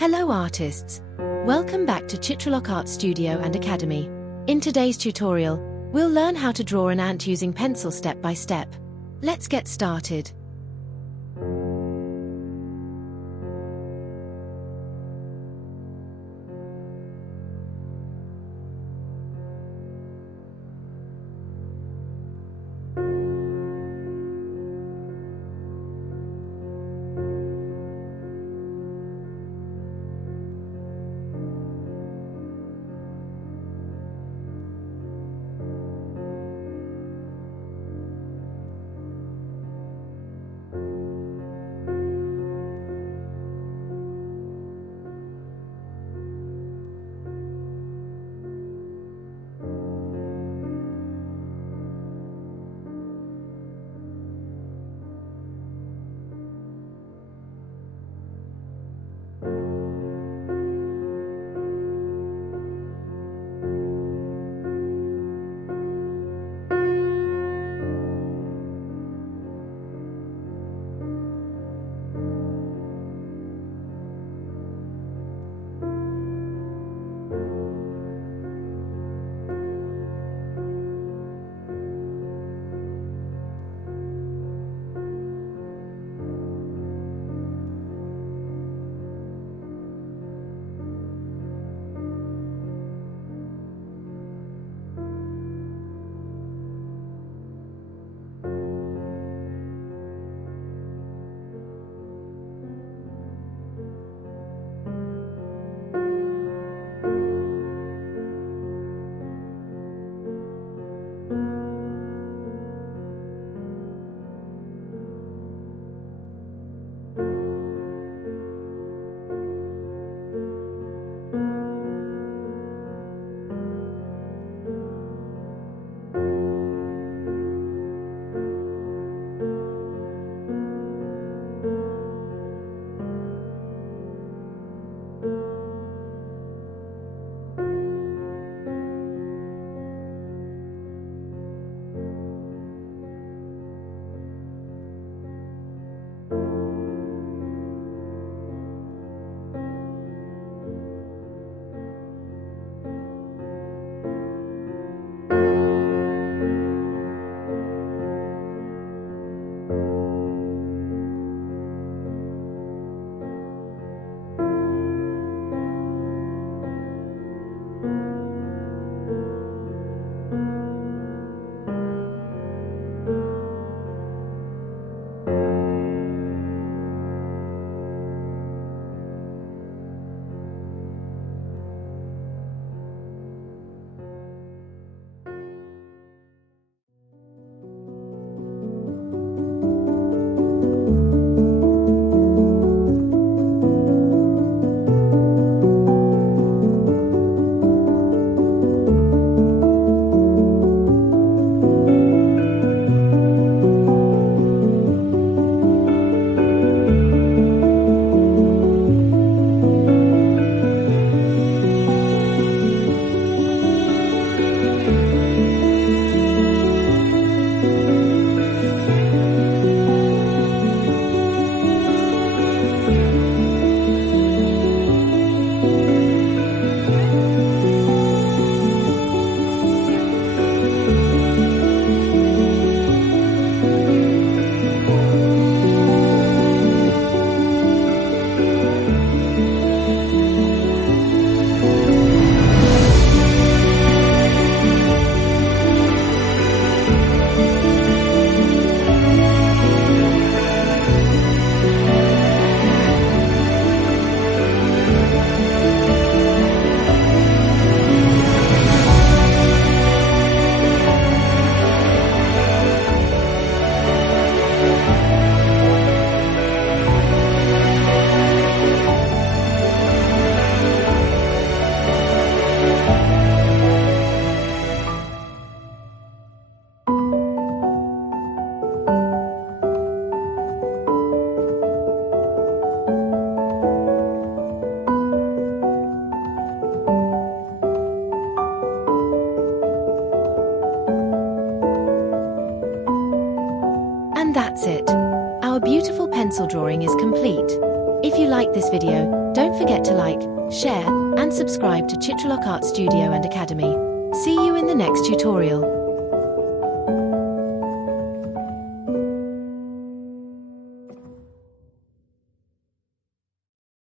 Hello artists! Welcome back to Chitrolok Art Studio and Academy. In today's tutorial, we'll learn how to draw an ant using pencil step by step. Let's get started. And that's it. Our beautiful pencil drawing is complete. If you like this video, don't forget to like, share, and subscribe to Chitrolok Art Studio and Academy. See you in the next tutorial.